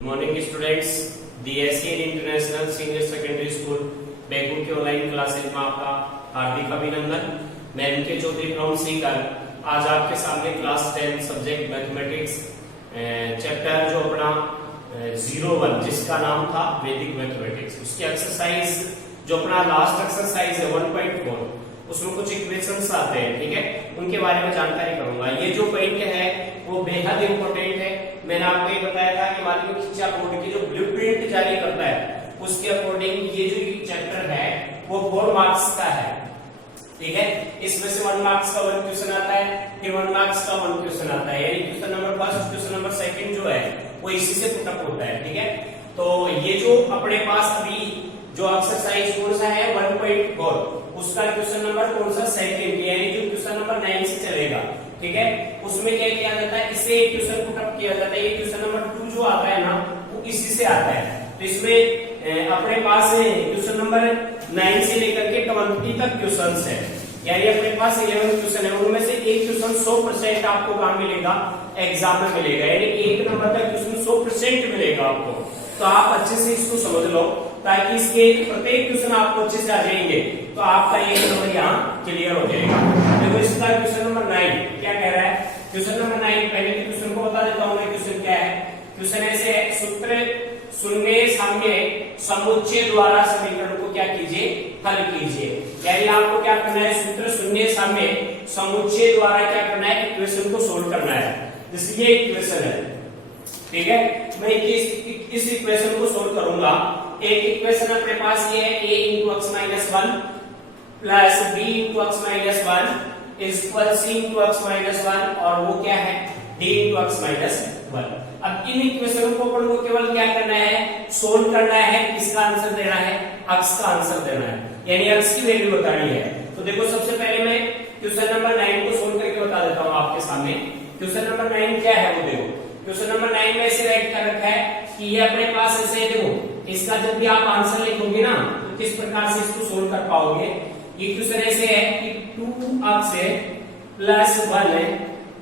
Morning students, DSCN international senior secondary school Begur के online classes में आपका हार्दिक अभिनंदन। मैं इनके चौधरी फ्रॉम सीकर आज आपके सामने क्लास 10 सब्जेक्ट मैथमेटिक्स चैप्टर जो अपना 01 जिसका नाम था वैदिक मैथमेटिक्स, उसकी एक्सरसाइज जो अपना लास्ट एक्सरसाइज है 1.4, उसमें कुछ इक्वेशंस आते हैं, ठीक है, उनके बारे में जानकारी करूंगा। ये जो पॉइंट है वो बेहद इंपॉर्टेंट है। मैंने आपको ये बताया था कि माध्यमिक शिक्षा बोर्ड की जो ब्लूप्रिंट जारी करता है उसके अकॉर्डिंग ये जो चैप्टर है वो 4 मार्क्स का है, ठीक है। इसमें से 1 मार्क्स का 1 क्वेश्चन आता है, फिर 1 मार्क्स का 1 क्वेश्चन आता है, यानी question number first question number second जो है वो इसी से पुटअप होता है, ठीक है। तो ये जो अपने पास अभी जो एक्सरसाइज कौन सा है 1.4, उसका क्वेश्चन नंबर कौन सा सेकंड, यानी जो क्वेश्चन नंबर 9 से चलेगा, ठीक है। उसमें क्या किया जाता है, इससे एक क्वेश्चन पुटअप किया जाता है। ये क्वेश्चन नंबर 2 जो आता है ना वो इसी से आता है। तो इसमें अपने पास क्वेश्चन नंबर 9 से लेकर के 20 तक क्वेश्चंस है, यानी अपने पास 11 क्वेश्चन है। उनमें से एक क्वेश्चन 100% आपको कहां मिलेगा, एग्जाम में मिलेगा, यानी एक नंबर का क्वेश्चन 100% मिलेगा आपको। तो आप अच्छे से इसको समझ लो ताकि इसके प्रत्येक क्वेश्चन आपको अच्छे से आ जाएंगे, तो आपका एक नंबर यहाँ क्लियर हो जाएगा। देखो इसका क्वेश्चन नंबर 9 क्या कह रहा है। क्वेश्चन नंबर 9 पहले के क्वेश्चन को बता देता हूँ मैं, क्वेश्चन क्या है। क्वेश्चन ऐसे है, सूत्र शून्य साम्य समुच्चय द्वारा समीकरण को क्या कीजिए, हल कीजिए। यानी आपको क्या करना है, सूत्र शून्य साम्य समुच्चय द्वारा क्या करना है, इक्वेशन को सोल्व करना है। जैसे ये इक्वेशन है, ठीक है, मैं इस इक्वेशन को सोल्व करूंगा। एक इक्वेशन अपने पास ये है a into x minus 1 plus b into x minus 1 is equal c into x minus 1, और वो क्या है d into x minus 1। अब इन इक्वेशनों को अपन को केवल क्या करना है, सोल्व करना है। किसका आंसर देना है, x का आंसर देना है, यानी x की वैल्यू बतानी है। तो देखो सबसे पहले मैं क्वेश्चन नंबर 9 को सोल्व करके बता देता हूँ आपके सामने। क्वेश्चन नंबर 9 क्या है वो देखो। क्वेश्चन नंबर 9 में ऐसे राइट कर रखा है कि ये अपने पास ऐसे देखो, इसका जब भी आप आंसर लिखोगे ना तो किस प्रकार से इसको सोल्व कर पाओगे। ये क्वेश्चन ऐसे है कि 2x plus 1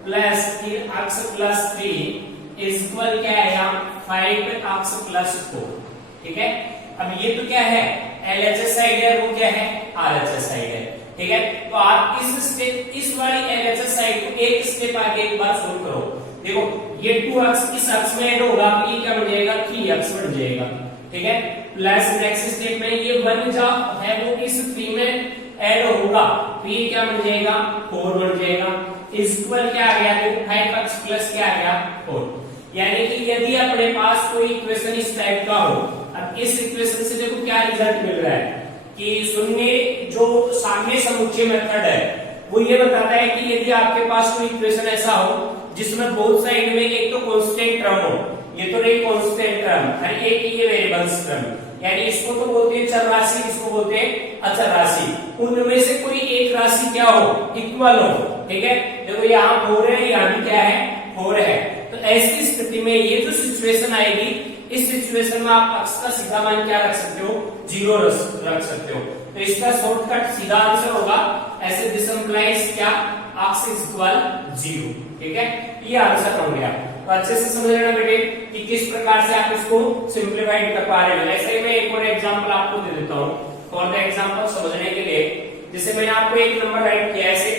plus 3x plus 3 is equal क्या है यहाँ 5x प्लस 4, ठीक है। अब ये तो क्या है, LHS साइड है, वो क्या है RHS साइड है, ठीक है। तो आप इस वाली LHS साइड को एक स्टेप आगे एक बार सोल्व करो। देखो ये 2x इस x में ऐड होगा, ये क्या बन जाएगा 3x बन जाएगा, ठीक है। प्लस नेक्स्ट स्टेप में ये 1 जो है वो इस 3 में ऐड होगा, तो ये क्या बन जाएगा 4 बन जाएगा। इक्वल क्या आ गया, देखो 5x प्लस क्या आ गया 4। यानी कि यदि अपने पास कोई इक्वेशन इस टाइप का हो, अब इस इक्वेशन से देखो क्या रिजल्ट मिल रहा है कि शून्य जो साम्य समुच्चय मेथड है वो ये बताता है कि यदि आपके पास कोई इक्वेशन ऐसा हो जिसमें बोथ साइड में एक तो कांस्टेंट टर्म हो, ये तो नहीं कांस्टेंट टर्म है, एक ये वेरिएबल्स टर्म, यानी इसको तो बोलते हैं चर राशि, इसको बोलते हैं अचर राशि, उनमें से कोई एक राशि क्या हो, इक्वल हो, ठीक है। देखो यहाँ 4 है, यहाँ भी क्या है 4 है। तो ऐसी स्थिति में ये जो सिचुएशन आएगी, इस सिचुएशन में आप x का सीधा मान क्या रख सकते हो, 0 रख सकते हो। तो इसका शॉर्टकट सीधा आंसर होगा ऐसे, दिस इंप्लाइज क्या x इज इक्वल 0, ठीक है। ये आंसर हो गया। तो अच्छे से समझ लेना बेटे कि किस प्रकार से आप इसको सिंप्लीफाइड कर पा रहे हो। ऐसे ही मैं एक और एग्जांपल आपको दे देता हूँ फॉर द एग्जांपल समझने के लिए। जैसे मैंने आपको एक नंबर राइट किया ऐसे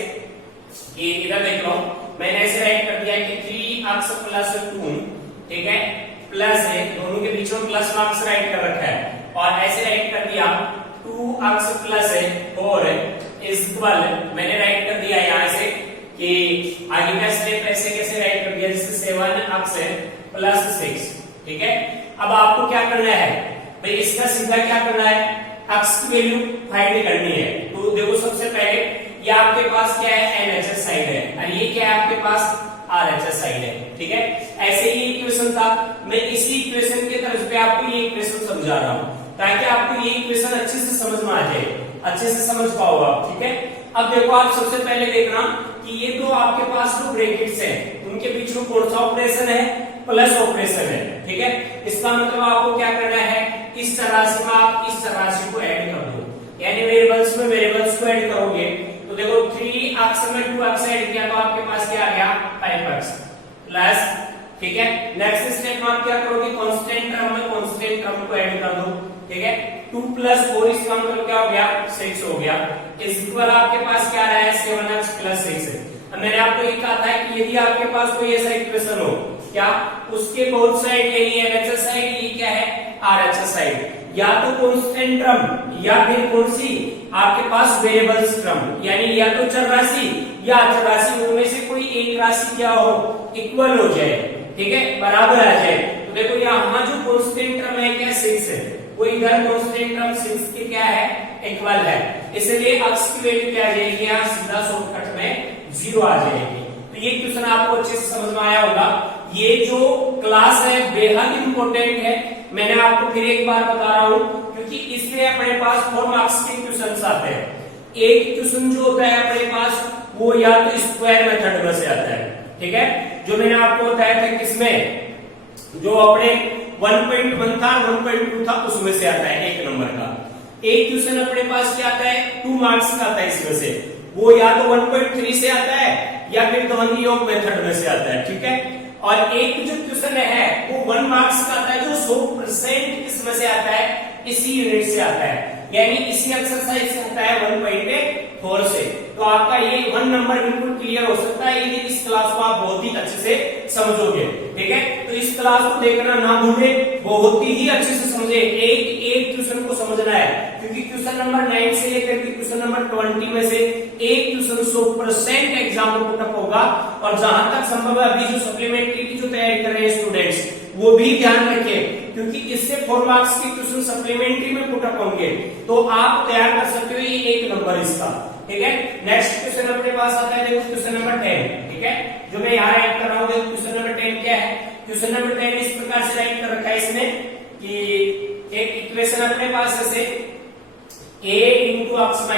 कि इधर देख लो, मैंने ऐसे राइट कर दिया कि 3x प्लस 2, ठीक है, प्लस है, दोनों के बीच में प्लस मार्क्स राइट कर रखा है, और ऐसे राइट कर दिया 2x प्लस 4 इज इक्वल, मैंने राइट कर दिया यहाँ से कि आगे का स्टेप ऐसे कैसे राइट कर दिया, जैसे 7x प्लस 6, ठीक है। अब आपको क्या करना है भाई, इसका सीधा क्या करना है, x की वैल्यू फाइंड करनी है। तो देखो सबसे पहले ये आपके पास क्या है LHS साइड है, और ये क्या है आपके पास RHS साइड है, ठीक है। ऐसे ही इक्वेशन था, मैं इसी इक्वेशन के तर्ज पे आपको ये इक्वेशन समझा रहा हूँ ताकि आपको ये इक्वेशन अच्छे से समझ में आ जाए, अच्छे से समझ पाओ आप, ठीक है। अब देखो आप सबसे पहले देखना कि ये तो आपके पास जो ब्रैकेट्स हैं उनके बीच में कौन सा ऑपरेशन है, प्लस ऑपरेशन है, ठीक है। इसका मतलब आपको क्या करना है, इस राशि में आप इस राशि को ऐड कर दो, यानी वेरिएबल्स में वेरिएबल्स को ऐड करोगे। तो देखो 3x में 2x ऐड किया तो आपके पास क्या आ गया 5x प्लस, ठीक है। नेक्स्ट स्टेप में आप क्या करोगे, कांस्टेंट को ऐड कर दो, ठीक है। 2 + 4 इसका मतलब क्या हो गया 6 हो गया, इस इक्वल आपके पास क्या रहा है 7x + 6 है। अब मैंने आपको ये कहा था कि यदि आपके पास कोई ऐसा इक्वेशन हो क्या उसके बोथ साइड यानी LHS साइड ये क्या है RHS साइड या तो कांस्टेंट टर्म या फिर कौन सी आपके पास वेरिएबल्स टर्म यानी या तो चर राशि या अचर राशि उनमें से कोई एक राशि क्या हो इक्वल हो जाए, ठीक है, बराबर आ जाए। तो देखो यहाँ जो कांस्टेंट टर्म है क्या 6 है, वो इधर कांस्टेंट टर्म 6 के क्या है इक्वल है, इसलिए x की वैल्यू क्या आ जाएगी यहाँ सीधा शॉर्टकट में 0 आ जाएगी। तो ये क्वेश्चन आपको अच्छे से समझ में आया होगा। ये जो क्लास है बेहद इंपॉर्टेंट है, मैंने आपको फिर एक बार बता रहा हूं क्योंकि इसमें अपने पास 4 मार्क्स के क्वेश्चन आते हैं। एक क्वेश्चन जो होता है अपने पास वो या तो स्क्वायर मेथड में से आता है, ठीक है, जो मैंने आपको बताया था किसमें जो अपने 1.1 था 1.2 था उसमें से आता है 1 नंबर का। एक क्वेश्चन अपने पास क्या आता है 2 मार्क्स का आता है, इसमें से वो या तो 1.3 से आता है या फिर द्वंद्व योग मेथड में से आता है, ठीक है। और एक जो क्वेश्चन है वो 1 मार्क्स का आता है जो 100% इसमें से आता है, इसी यूनिट से आता है, यानी इसी एक्सरसाइज से आता है 1.4 से। तो आपका ये 1 नंबर बिल्कुल क्लियर हो सकता है यदि इस क्लास को आप बहुत ही अच्छे से समझोगे, ठीक है। तो इस क्लास को देखना ना भूलें, बहुत ही अच्छे से समझे, एक एक क्वेश्चन को समझना है क्योंकि क्वेश्चन नंबर 9 से लेकर के क्वेश्चन नंबर 20 में से एक क्वेश्चन 100% एग्जाम में पुटअप होगा। और जहां तक संभव है अभी जो सप्लीमेंट्री की जो तैयारी कर रहे हैं स्टूडेंट्स वो भी ध्यान रखें क्योंकि इससे 4 मार्क्स के क्वेश्चन सप्लीमेंट्री में पुटअप होंगे, तो आप तैयार कर सकते हो ये 1 नंबर इसका, ठीक है। नेक्स्ट क्वेश्चन अपने पास आता है देखो क्वेश्चन नंबर 10, ठीक है, जो मैं यहाँ राइट कर रहा हूँ। देखो क्वेश्चन नंबर 10 क्या है, क्वेश्चन नंबर 10 इस प्रकार से राइट कर रखा है इसमें कि एक इक्वेशन अपने पास ऐसे a × x -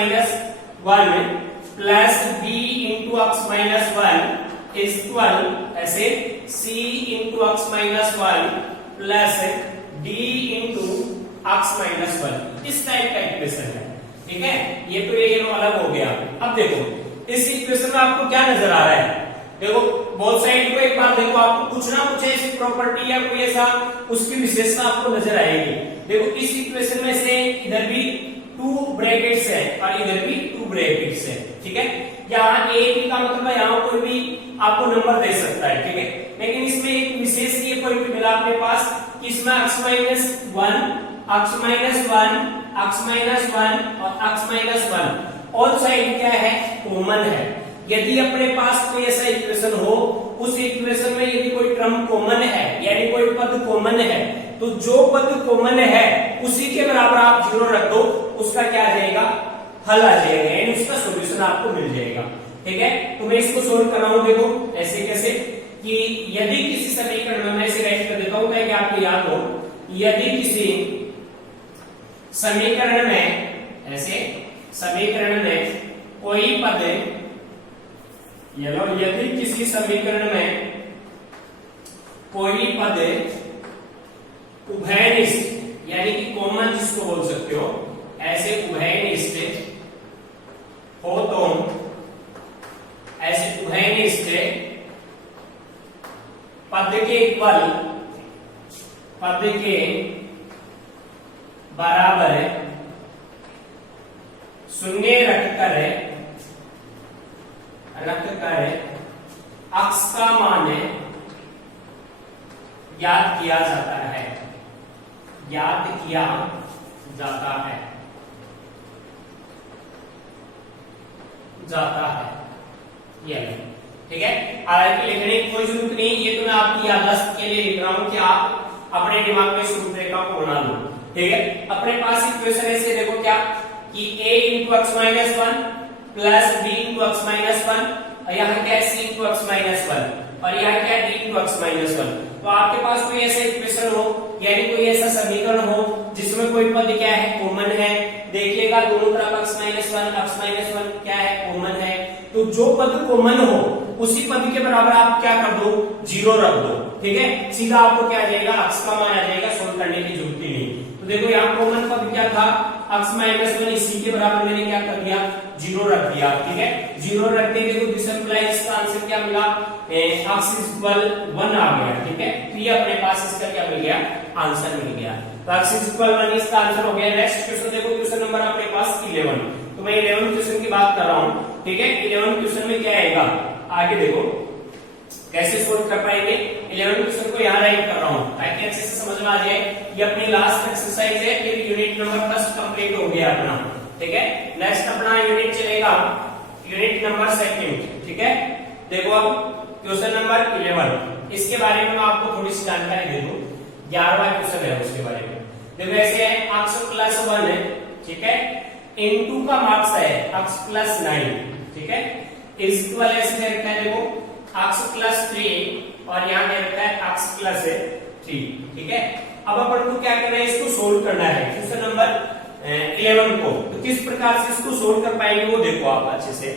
1 plus b × x - 1 is equal ऐसे c × x - 1 plus d × x - 1 इस टाइप का इक्वेशन है, ठीक है। ये तो ये अलग हो गया। अब देखो इस इक्वेशन में आपको क्या नजर आ रहा है, देखो बोथ साइड को एक बार देखो, आपको कुछ ना कुछ ऐसी प्रॉपर्टी या कोई ऐसा उसकी विशेषता आपको नजर आएगी। देखो इस इक्वेशन में से इधर भी 2 ब्रैकेट्स है और इधर भी 2 ब्रैकेट्स है, ठीक है। यहाँ a का मतलब है यहाँ कोई भी आपको नंबर दे सकता है, ठीक है, लेकिन इसमें एक विशेष ये पॉइंट मिला अपने पास कि इसमें x - 1 x - 1 और x - 1 और साइड क्या है कॉमन है। यदि अपने पास कोई ऐसा इक्वेशन हो उस इक्वेशन में यदि कोई टर्म कॉमन है यानी कोई पद कॉमन है तो जो पद कॉमन है उसी के बराबर आप 0 रख दो, उसका क्या आ जाएगा हल आ जाएगा, यानी उसका सॉल्यूशन आपको मिल जाएगा, ठीक है। तो मैं इसको सोल्व कर रहा हूं, देखो ऐसे कैसे कि यदि किसी समीकरण में मैं इसे राइट कर देता हूं ताकि आपको याद हो, यदि किसी समीकरण में ऐसे समीकरण में कोई पद यदि किसी समीकरण में कोई पद उभयनिष्ठ यानी कि कॉमन जिसको बोल सकते हो ऐसे उभयनिष्ठ हो तो ऐसे उभयनिष्ठ पद के इक्वल पद के बराबर शून्य रखकर x का मान ज्ञात किया जाता है, ज्ञात किया जाता है ये, ठीक है। हालांकि लिखने की कोई जरूरत नहीं, ये तो मैं आपकी याददाश्त के लिए लिख रहा हूं कि आप अपने दिमाग में इस रूपरेखा को बना लो, ठीक है। अपने पास इक्वेशन ऐसे देखो क्या कि a × x - 1 plus b × x - 1 और यहाँ क्या है c × x - 1 और यहाँ क्या d × x - 1। तो आपके पास कोई ऐसा इक्वेशन हो यानी कोई ऐसा समीकरण हो जिसमें कोई पद क्या है कॉमन है, देखिएगा दोनों तरफ x - 1 क्या है कॉमन है, तो जो पद कॉमन हो उसी पद के बराबर आप क्या कर दो 0 रख दो, ठीक है। सीधा आपको क्या आ जाएगा x का मान आ जाएगा, सोल्व करने की जरूरत ही नहीं। तो देखो यहाँ कॉमन पद क्या था x माइनस 1 इसी के बराबर मैंने क्या कर दिया, 0 रख दिया। ठीक है, 0 रख देंगे तो दिस इंप्लाइज इसका आंसर क्या मिला, x इक्वल 1 आ गया। ठीक है, तो ये अपने पास इसका क्या मिल गया, आंसर मिल गया। तो x इक्वल 1 इसका आंसर हो गया। नेक्स्ट क्वेश्चन देखो, क्वेश्चन नंबर अपने पास 11। तो मैं 11 क्वेश्चन की बात कर रहा हूं। ठीक है, 11 क्वेश्चन में क्या आएगा, आगे देखो कैसे सोल्व कर पाएंगे। 11 क्वेश्चन को यहाँ राइट कर रहा हूँ ताकि अच्छे से समझ में आ जाए। ये अपनी लास्ट एक्सरसाइज है, फिर यूनिट नंबर फर्स्ट कंप्लीट हो गया अपना। ठीक है, नेक्स्ट अपना यूनिट चलेगा यूनिट नंबर सेकंड। ठीक है, देखो अब क्वेश्चन नंबर 11, इसके बारे में मैं आपको थोड़ी सी जानकारी दे दूं। 11वां क्वेश्चन है उसके बारे में। देखो ऐसे है, x प्लस 1 है। ठीक है, इन 2 का मार्क्स है x प्लस 9। ठीक है, इस इक्वल ऐसे दे रखा है, देखो x प्लस 3 और यहाँ दे रखा है x प्लस 3। ठीक है, अब अपन को क्या करना है, इसको सोल्व करना है क्वेश्चन नंबर 11 को। तो किस प्रकार से इसको सोल्व कर पाएंगे वो देखो आप अच्छे से।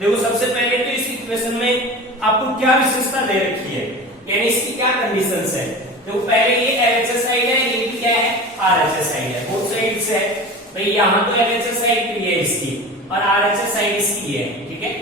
देखो सबसे पहले तो इस इक्वेशन में आपको क्या विशेषता दे रखी है, यानी इसकी क्या कंडीशंस है। देखो पहले ये LHS साइड है, ये क्या है, RHS साइड है, बोथ साइड से है भाई। यहाँ तो LHS साइड की है इसकी और RHS साइड इसकी है। ठीक है,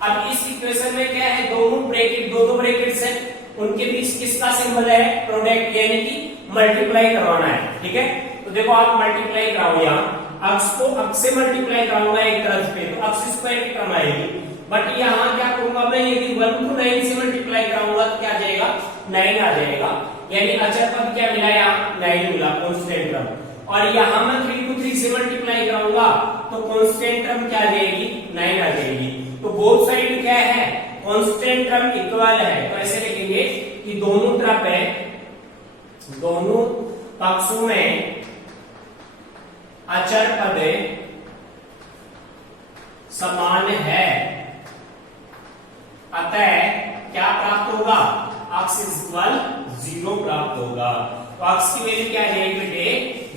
अब इस इक्वेशन में क्या है, दोनों ब्रैकेट, दो ब्रैकेट्स हैं, उनके बीच किसका सिंबल है, प्रोडक्ट, यानी कि मल्टीप्लाई करवाना है। ठीक है, तो देखो आप मल्टीप्लाई कराओ, यहाँ x को x से मल्टीप्लाई कराऊंगा एक तरफ पे तो x स्क्वायर की टर्म आएगी। बट यहाँ क्या करूंगा मैं, यदि 1 को 9 से मल्टीप्लाई कराऊंगा तो क्या आ जाएगा, 9 आ जाएगा। यानी अचर पद क्या मिला, यहाँ 9 मिला, कांस्टेंट टर्म। और यहाँ मैं 3 को 3 से मल्टीप्लाई कराऊंगा तो कांस्टेंट टर्म क्या आ जाएगी, 9 आ जाएगी। तो बोथ साइड क्या है, कांस्टेंट टर्म इक्वल है। तो ऐसे लिखेंगे कि दोनों तरफ है, दोनों पक्षों में अचर पद समान है, अतः क्या प्राप्त होगा, x इक्वल 0 प्राप्त होगा। तो x की वैल्यू क्या आ जाएगी बेटे,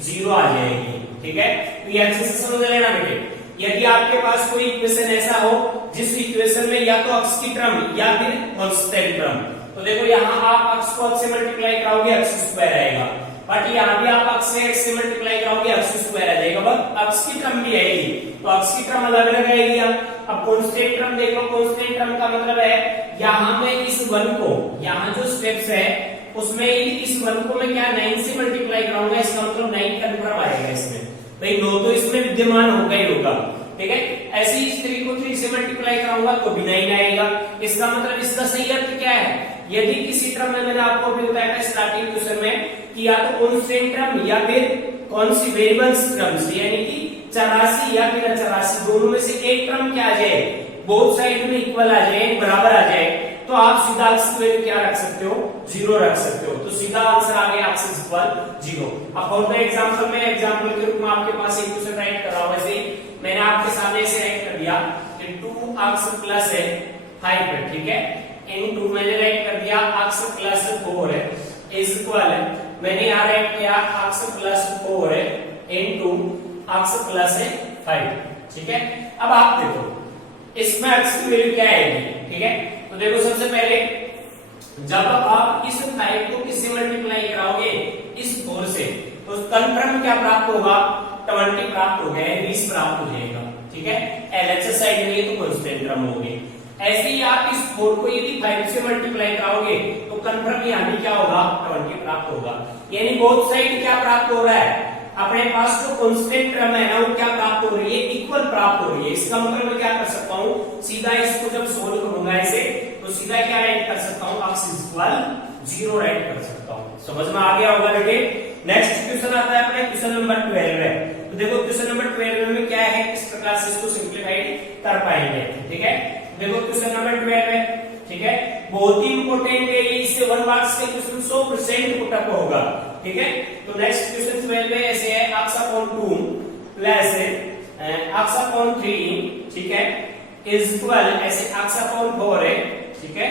0 आ जाएगी। ठीक है, तो ये अच्छे से समझ लेना बेटे। यदि आपके पास कोई इक्वेशन ऐसा हो जिस इक्वेशन में या तो x की टर्म या फिर कांस्टेंट टर्म, तो देखो यहाँ आप x को x से मल्टीप्लाई कराओगे x स्क्वायर आएगा, बट यहाँ भी आप x से मल्टीप्लाई कराओगे x स्क्वायर आ जाएगा, बट x की टर्म भी आएगी तो x की टर्म अलग अलग आएगी। अब कांस्टेंट टर्म देखो, कांस्टेंट टर्म का मतलब है यहाँ में इस 1 को, यहाँ जो स्टेप्स है उसमें इस 1 को मैं क्या 9 से मल्टीप्लाई कराऊंगा, इसका मतलब 9 कन्फर्म आएगा इसमें भाई, 9 तो इसमें विद्यमान होगा ही होगा। ठीक है, ऐसे ही इस 3 को 3 से मल्टीप्लाई कराऊंगा तो भी 9 आएगा। इसका मतलब इसका सही अर्थ क्या है, यदि किसी टर्म में, मैंने आपको अभी बताया था स्टार्टिंग क्वेश्चन में कि या तो कांस्टेंट टर्म या फिर कौन सी वेरिएबल्स टर्म्स, यानी कि 84 या फिर 84 दोनों में से एक टर्म क्या आ जाए, बोथ साइड में इक्वल आ जाए, बराबर आ जाए, तो आप सीधा x की वैल्यू क्या रख सकते हो, 0 रख सकते हो। तो सीधा आंसर आ गया x इक्वल 0। अब फॉर द एग्जांपल में एग्जांपल के रूप में आपके पास एक क्वेश्चन राइट कर रहा हूं, वैसे मैंने आपके सामने ऐसे राइट कर दिया कि 2x प्लस 5 है। ठीक है, इनटू मैंने राइट कर दिया x प्लस 4 है इज इक्वल, मैंने यहाँ राइट किया x प्लस 4 है इनटू x प्लस 5। ठीक है, अब आप देखो इसमें x की वैल्यू क्या आएगी। ठीक है, तो देखो सबसे पहले जब आप इस 5 को किससे मल्टीप्लाई कराओगे, इस 4 से, तो कंफर्म क्या प्राप्त होगा, 20 प्राप्त हो गया, 20 प्राप्त हो जाएगा। ठीक है, LHS साइड में ये तो कांस्टेंट टर्म हो गई। ऐसे ही आप इस 4 को यदि 5 से मल्टीप्लाई कराओगे तो कंफर्म यहाँ भी क्या होगा, 20 प्राप्त होगा। यानी बोथ साइड क्या प्राप्त हो रहा है, अपने पास जो कांस्टेंट टर्म है ना वो क्या प्राप्त हो रही है, इक्वल प्राप्त हो रही है। इसका मतलब मैं क्या कर सकता हूँ, सीधा इसको जब सोल्व करूंगा ऐसे तो सीधा क्या राइट कर सकता हूँ, x इक्वल 0 राइट कर सकता हूँ। समझ में आ गया होगा बेटे। नेक्स्ट क्वेश्चन आता है अपने क्वेश्चन नंबर 12 है। तो देखो क्वेश्चन नंबर 12 में क्या है, किस प्रकार से इसको सिंप्लीफाइड कर पाएंगे। ठीक है, देखो क्वेश्चन नंबर 12 है। ठीक है, बहुत ही इंपोर्टेंट है ये, इससे 1 मार्क्स के क्वेश्चन 100% पुटअप होगा। ठीक है, तो नेक्स्ट क्वेश्चन 12 में ऐसे है x/2 प्लस x/3, ठीक है, इज इक्वल ऐसे x/4 है, ठीक है,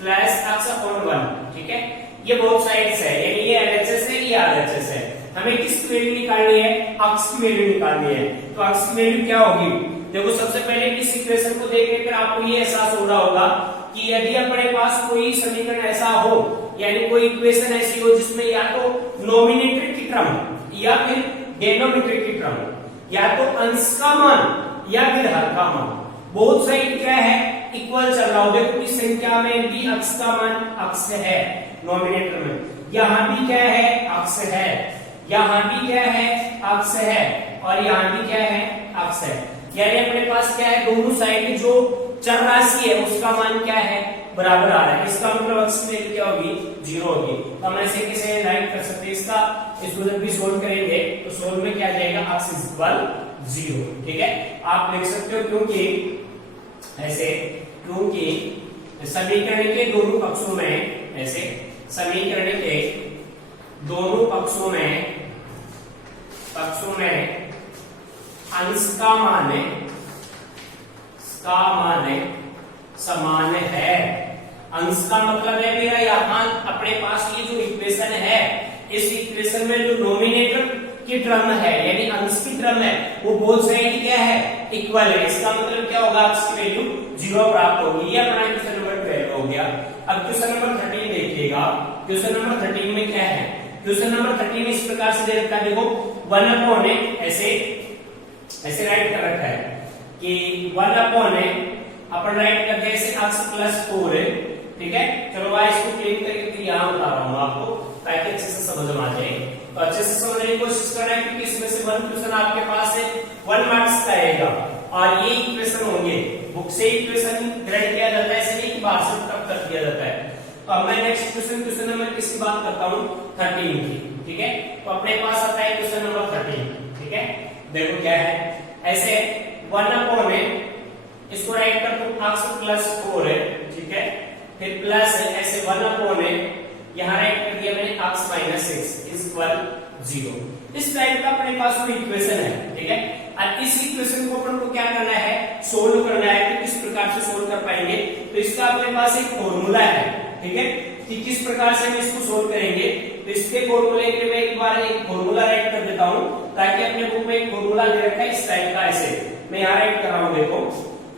प्लस x/1, ठीक है। ये बोथ साइड्स है, यानी ये LHS है, ये RHS है। हमें किसकी वैल्यू निकालनी है, x की वैल्यू निकालनी है। तो x की वैल्यू क्या होगी, देखो सबसे पहले इस इक्वेशन को देख कर आपको ये एहसास हो रहा होगा कि यदि अपने पास कोई समीकरण ऐसा हो, यानी कोई इक्वेशन ऐसी हो जिसमें या तो नोमिनेटर की टर्म या फिर डेनोमिनेटर की टर्म या तो अंश का मान या फिर हर का मान। बोथ साइड क्या है, इक्वल चल रहा हो। देखो इस संख्या में भी अक्ष का मान अक्ष है नोमिनेटर में, यहाँ भी क्या है अक्ष है, यहाँ भी क्या है अक्ष है, और यहाँ भी क्या है अक्ष है। यानी अपने पास क्या है, दोनों साइड जो चर राशि है उसका मान क्या है, बराबर आ रहा है। इसका मतलब अक्ष की वैल्यू क्या होगी, 0 होगी। तो हम ऐसे कैसे राइट कर सकते हैं इसका, इसको जब भी सोल्व करेंगे तो सोल्व में क्या आ जाएगा, अक्ष इक्वल 0। ठीक है, आप देख सकते हो क्योंकि ऐसे, क्योंकि समीकरण के दोनों पक्षों में, ऐसे समीकरण के दोनों पक्षों में अंश का मान समान है। अंश का मतलब है मेरा यहाँ अपने पास ये जो इक्वेशन है, इस इक्वेशन में जो नोमिनेटर की टर्म है यानी अंश की टर्म है वो बोथ साइड क्या है, इक्वल है। इसका मतलब क्या होगा, अक्ष की वैल्यू 0 प्राप्त होगी। ये अपना क्वेश्चन नंबर 12 हो गया। अब क्वेश्चन नंबर 13 देखिएगा। क्वेश्चन नंबर 13 में क्या है, क्वेश्चन नंबर 13 इस प्रकार से दे रखा है, देखो 1/, ऐसे राइट कर रखा है कि 1/, अपन राइट करते हैं ऐसे अक्ष प्लस 4 है। ठीक है, चलो भाई इसको क्लीन करके फिर यहाँ बता रहा हूँ आपको ताकि अच्छे से समझ में आ जाए। तो अच्छे से समझने की कोशिश करना है क्योंकि इसमें से 1 क्वेश्चन आपके पास है 1 मार्क्स का आएगा, और ये इक्वेशन होंगे बुक से इक्वेशन ग्रेड किया जाता है, ऐसे नहीं कि बाहर से तब कर दिया जाता है। तो अब मैं नेक्स्ट क्वेश्चन नंबर किसकी बात करता हूँ, 13 की। ठीक है, तो अपने पास आता है क्वेश्चन नंबर 13। ठीक है, देखो क्या है, ऐसे 1/, इसको राइट कर दो अक्ष प्लस 4 है। ठीक है, फिर प्लस है ऐसे 1/, यहाँ राइट कर दिया मैंने अक्ष माइनस 6 इज इक्वल 0। इस टाइप का अपने पास कोई इक्वेशन है। ठीक है, और इस इक्वेशन को अपन को क्या करना है, सोल्व करना है। तो किस प्रकार से सोल्व कर पाएंगे, तो इसका अपने पास एक फॉर्मूला है। ठीक है, कि किस प्रकार से हम इसको सोल्व करेंगे, तो इसके फॉर्मूले के लिए मैं एक बार एक फॉर्मूला राइट कर देता हूं ताकि अपने बुक में एक फॉर्मूला दे रखा है इस टाइप का, ऐसे मैं यहाँ राइट कर रहा हूँ। देखो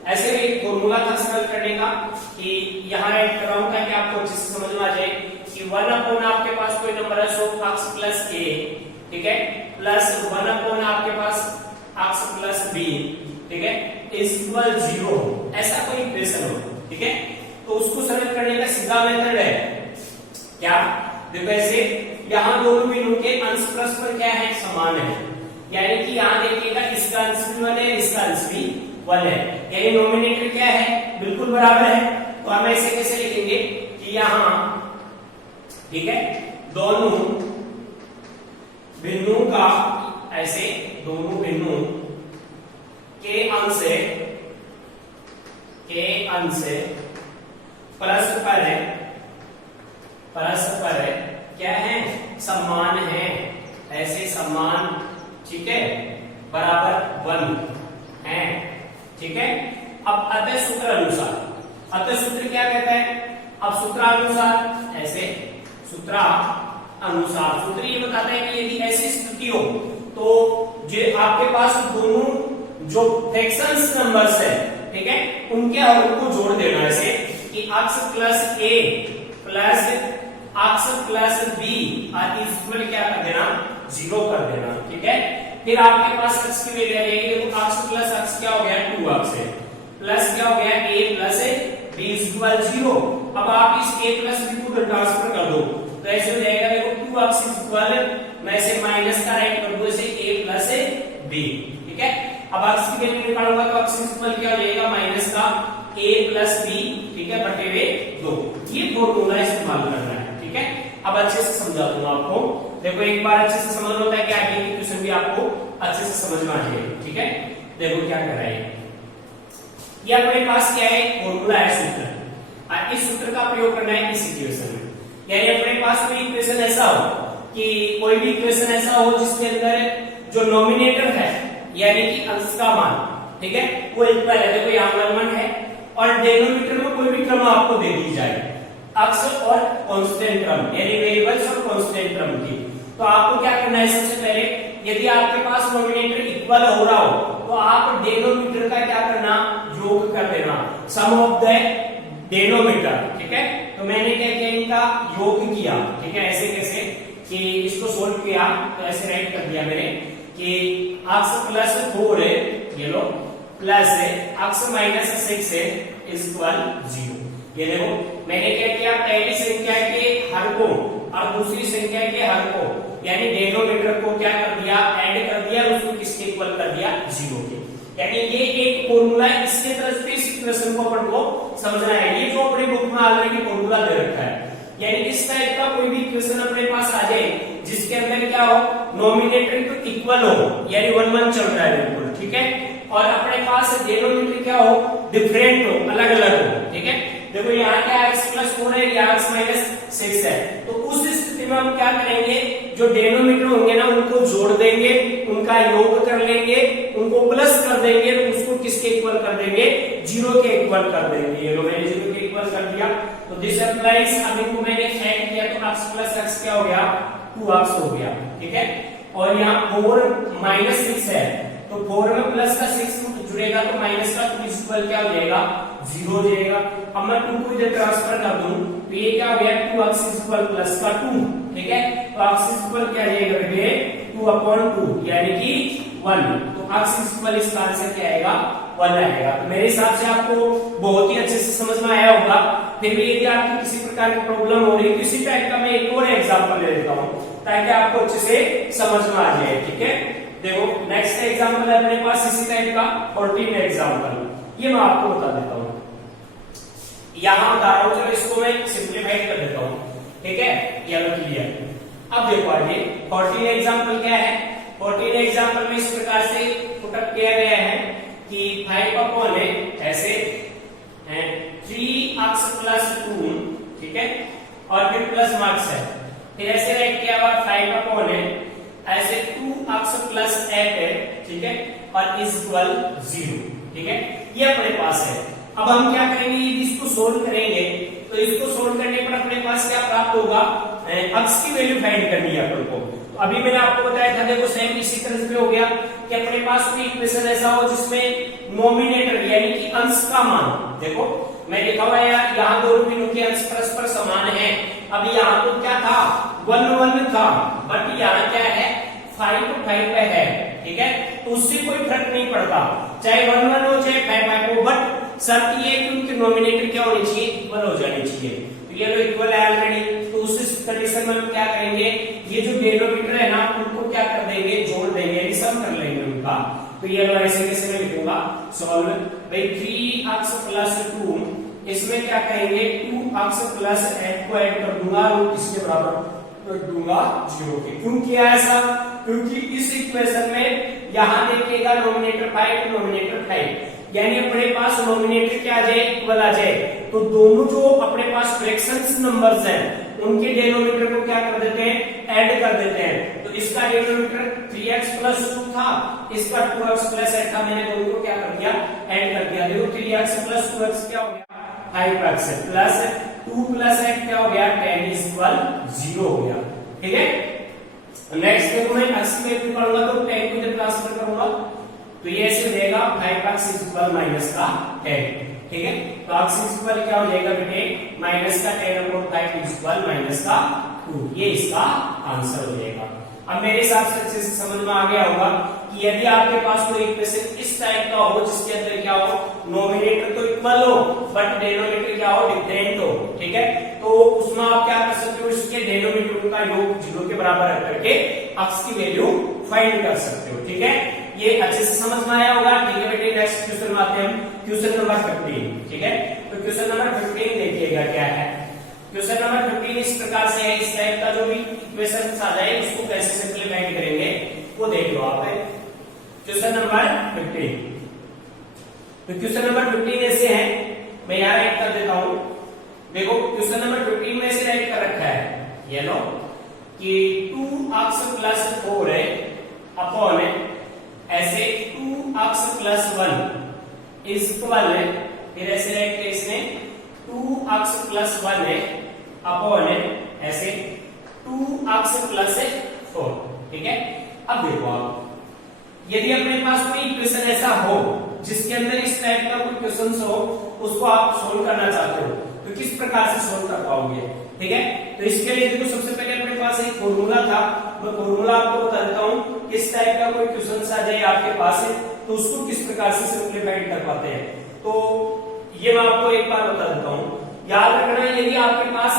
ऐसे एक फॉर्मूला था सरल करने का कि यहाँ राइट कर रहा हूँ ताकि आपको अच्छे से समझ में आ जाए कि 1/, आपके पास कोई नंबर है सो अक्ष प्लस a, ठीक है, प्लस 1/, आपके पास अक्ष प्लस b, ठीक है, इज इक्वल 0, ऐसा कोई इक्वेशन हो। ठीक है, तो उसको सरल करने का सीधा मेथड है क्या, देखो ऐसे यहाँ दोनों बिंदु के अंश परस्पर क्या है, समान है। यानी कि यहाँ देखिएगा इसका अंश भी 1 है, इसका अंश भी 1 है, यानी नोमिनेटर क्या है, बिल्कुल बराबर है। तो हम ऐसे कैसे लिखेंगे कि यहाँ, ठीक है, दोनों बिंदु का, ऐसे दोनों बिंदु के अंश परस्पर क्या है, समान है, ऐसे समान, ठीक है, बराबर 1 है। ठीक है, अब अतः सूत्र अनुसार, अतः सूत्र क्या कहता है, अब सूत्रानुसार, ऐसे सूत्रानुसार सूत्र ये बताता है कि यदि ऐसी स्थिति हो तो जो आपके पास दोनों जो फ्रैक्शंस नंबर्स है, ठीक है, उनके हरों को जोड़ देना, ऐसे कि अक्ष प्लस a प्लस अक्ष प्लस b, और इसमें क्या कर देना, 0 कर देना। ठीक है, फिर आपके पास अक्ष की वैल्यू आ जाएगी, देखो अक्ष प्लस अक्ष क्या हो गया, 2 अक्ष है, प्लस क्या हो गया, a प्लस b इक्वल 0। अब आप इस a प्लस b को ट्रांसफर कर दो तो ऐसे हो जाएगा, देखो 2 अक्ष इक्वल, मैं इसे माइनस का राइट कर दूं, इसे a प्लस b। ठीक है, अब अक्ष की वैल्यू निकालूंगा तो अक्ष इक्वल क्या हो जाएगा, माइनस का a प्लस b, ठीक है, बटे हुए 2। ये फॉर्मूला इस्तेमाल करना है। ठीक है, अब अच्छे से समझा दूंगा आपको, देखो एक बार अच्छे से समझ होता है कि आगे की क्वेश्चन भी आपको अच्छे से समझ में आ जाएगी। ठीक है, देखो क्या कर रहा है, ये अपने पास क्या है, फॉर्मूला है, सूत्र, और इस सूत्र का प्रयोग करना है इस इक्वेशन में। यानी अपने पास कोई इक्वेशन ऐसा हो कि कोई भी इक्वेशन ऐसा हो जिसके अंदर जो नोमिनेटर है यानी कि अंश का मान, ठीक है, वो इक्वल है, देखो यहाँ 1 है, और डिनोमिनेटर में कोई भी क्रम आपको दे दी जाए, अक्ष और कांस्टेंट टर्म यानी वेरिएबल्स और कांस्टेंट टर्म की, तो आपको क्या करना है, सबसे पहले यदि आपके पास नोमिनेटर इक्वल हो रहा हो तो आप डिनोमिनेटर का क्या करना, योग कर देना, सम ऑफ द डिनोमिनेटर। ठीक है, तो मैंने क्या किया, इनका योग किया। ठीक है, ऐसे कैसे कि इसको सोल्व किया तो ऐसे राइट कर दिया मैंने, कि x प्लस 4 है, ये लो प्लस है, x माइनस 6 है इक्वल 0। ये देखो मैंने क्या किया, पहली संख्या के हर को और दूसरी संख्या के हर को यानी डिनोमिनेटर को क्या कर दिया, ऐड कर दिया, उसको किसके इक्वल कर दिया, 0 के। यानी ये एक फॉर्मूला है, इसके तरफ से इस इक्वेशन को अपन को समझना है। ये जो अपने बुक में ऑलरेडी फॉर्मूला दे रखा है, यानी इस टाइप का कोई भी इक्वेशन अपने पास आ जाए जिसके अंदर क्या हो, नोमिनेटर तो इक्वल हो, यानी 1-1 चल रहा है बिल्कुल, ठीक है, और अपने पास डिनोमिनेटर क्या हो, डिफरेंट हो, अलग अलग हो, ठीक है। देखो यहाँ क्या x प्लस 4 है, यहाँ x माइनस 6 है, तो उस स्थिति में हम क्या करेंगे, जो डिनोमिनेटर होंगे ना उनको जोड़ देंगे, उनका योग कर लेंगे, उनको प्लस कर देंगे, तो उसको किसके इक्वल कर देंगे, 0 के इक्वल कर देंगे। ये लो मैंने 0 के इक्वल कर दिया, तो दिस अप्लाइज। अब इनको मैंने ऐड किया तो x प्लस x क्या हो गया, 2x हो गया, ठीक है। और यहाँ 4 माइनस 6 है, तो 4 में प्लस का 6 जुड़ेगा तो माइनस का 2 इक्वल क्या हो जाएगा, 0 हो जाएगा। अब मैं 2 को इधर ट्रांसफर कर दूं तो ये क्या हो गया, 2x इक्वल प्लस का 2, ठीक है। तो x इक्वल क्या जाएगा बेटे, 2/2 यानी कि 1, तो x इक्वल इसका आंसर क्या आएगा, 1 आएगा। तो मेरे हिसाब से आपको बहुत ही अच्छे से समझ में आया होगा। फिर भी यदि आपको किसी प्रकार की प्रॉब्लम हो रही है, किसी टाइप का मैं एक और एग्जांपल ले लेता हूं ताकि आपको अच्छे से समझ में आ जाए, ठीक है। देखो नेक्स्ट एग्जांपल है अपने पास इसी टाइप का 14 एग्जांपल, ये मैं आपको बता देता हूं, यहां बता रहा हूं, चलो इसको मैं सिंप्लीफाइड कर देता हूं, ठीक है, ये लो क्लियर। अब देखो आगे 14 एग्जांपल क्या है, 14 एग्जांपल में इस प्रकार से पुटअप किया गया है कि 5 है ऐसे 3x प्लस 2, ठीक है, और फिर प्लस मार्क्स है, फिर ऐसे राइट किया हुआ 5 है ऐसे 2x प्लस 8 है, ठीक है, और इक्वल 0, ठीक है, ये अपने पास है। अब हम क्या करेंगे, इसको सोल्व करेंगे, तो इसको सोल्व करने पर अपने पास क्या प्राप्त होगा, x की वैल्यू फाइंड करनी है अपन को। तो अभी मैंने आपको बताया था, देखो सेम इसी तरह से हो गया कि अपने पास कोई इक्वेशन ऐसा हो जिसमें नोमिनेटर यानी कि अंश का मान, देखो मैं लिखा हुआ है यहाँ दोनों बिंदु के अंश परस्पर समान है। अभी यहाँ तो क्या था, 1-1 था, बट यहाँ क्या है, 5-5 है, ठीक है, तो उससे कोई फर्क नहीं पड़ता, चाहे 1-1 हो चाहे 5-5 हो, बट शर्त ये है कि उनके नोमिनेटर क्या होनी चाहिए, इक्वल हो जानी चाहिए। तो ये तो इक्वल है ऑलरेडी, तो उस कंडीशन में हम क्या करेंगे, ये जो डिनोमिनेटर है ना उनको क्या कर देंगे, जोड़ देंगे, यानी सम कर लेंगे उनका। तो ये लो ऐसे कैसे मैं लिखूंगा, सॉल्व भाई 3x प्लस 2, इसमें क्या करेंगे 2x प्लस 8 को ऐड कर दूंगा और किसके बराबर कर दूंगा, 0 के। क्यों किया ऐसा, क्योंकि इस इक्वेशन में यहां देखिएगा नोमिनेटर 5 डिनोमिनेटर 5, यानी अपने पास नोमिनेटर क्या आ जाए, इक्वल आ जाए, तो दोनों जो अपने पास फ्रैक्शंस नंबर्स हैं उनके डिनोमिनेटर को क्या कर देते हैं, ऐड कर देते हैं। तो इसका डिनोमिनेटर 3x प्लस 2 था, इसका 2x प्लस 8 था, मैंने दोनों को क्या कर दिया, ऐड कर दिया। देखो 3x प्लस 2x क्या हो गया, 5x प्लस 2 प्लस 8 क्या हो गया, 10 इक्वल 0 हो गया, ठीक है। नेक्स्ट देखो मैं x की वैल्यू निकालूंगा तो 10 को इधर ट्रांसफर करूंगा, तो ये ऐसे देगा 5x इक्वल माइनस का 10, ठीक है, तो x इक्वल क्या हो जाएगा बेटे, माइनस का 10/5 इक्वल माइनस का 2, ये इसका आंसर हो जाएगा। अब मेरे हिसाब से अच्छे से समझ में आ गया होगा कि यदि आपके पास कोई इक्वेशन इस टाइप का हो जिसके अंदर क्या हो, नोमिनेटर तो इक्वल हो बट डिनोमिनेटर क्या हो, डिफरेंट हो, ठीक है, तो उसमें आप क्या कर सकते हो, इसके डिनोमिनेटर का योग 0 के बराबर रख करके x की वैल्यू फाइंड कर सकते हो, ठीक है। ये अच्छे से समझ में आया होगा, ठीक है बेटे। नेक्स्ट क्वेश्चन में आते हैं हम, क्वेश्चन नंबर 15, ठीक है। तो क्वेश्चन नंबर 15 देखिएगा क्या है। क्वेश्चन नंबर 15 इस प्रकार से है, इस टाइप का जो भी इक्वेशन आ जाए उसको कैसे सिंप्लीफाइड करेंगे वो देख लो आप। क्वेश्चन नंबर 15, तो क्वेश्चन नंबर 15 ऐसे है, मैं यहाँ राइट कर देता हूं। देखो क्वेश्चन नंबर 15 में ऐसे राइट कर रखा है, ये लो कि 2x प्लस 4 है अपॉन ऐसे 2x प्लस 1 इज इक्वल है, फिर ऐसे राइट किया इसने 2x प्लस 1 है अपॉन ऐसे 2x प्लस 4, ठीक है। अब देखो आप, यदि अपने पास कोई इक्वेशन ऐसा हो जिसके अंदर इस टाइप का कोई क्वेश्चन हो, उसको आप सोल्व करना चाहते हो तो किस प्रकार से सोल्व कर पाओगे, ठीक है। तो इसके लिए देखो सबसे पहले अपने पास एक फॉर्मूला था, मैं फॉर्मूला आपको बता देता हूं। किस टाइप का कोई क्वेश्चन आ जाए आपके पास है तो उसको किस प्रकार से सिंप्लीफाइड कर पाते हैं। तो ये मैं आपको एक बार बता देता हूँ। याद रखना, यदि आपके पास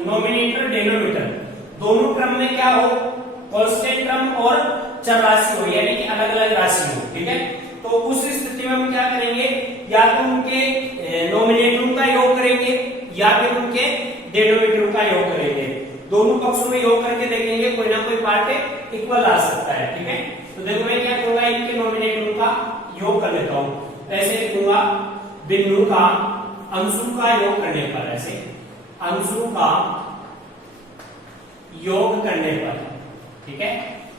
नोमिनेटर डिनोमिनेटर दोनों क्रम में क्या हो, कांस्टेंट क्रम और चर राशि हो, यानी कि अलग अलग राशि हो, ठीक है। तो उस स्थिति में हम क्या करेंगे, या तो उनके नोमिनेटरों का योग करेंगे या फिर उनके डिनोमिनेटरों का योग करेंगे। दोनों पक्षों में योग करके देखेंगे, कोई ना कोई पार्ट इक्वल आ सकता है, ठीक है। तो देखो मैं क्या करूंगा, इनके नोमिनेटरों का योग कर लेता हूं। ऐसे लिखूंगा, बिंदु का अंशों का योग करने पर, ऐसे अंशों का योग करने पर, ठीक है।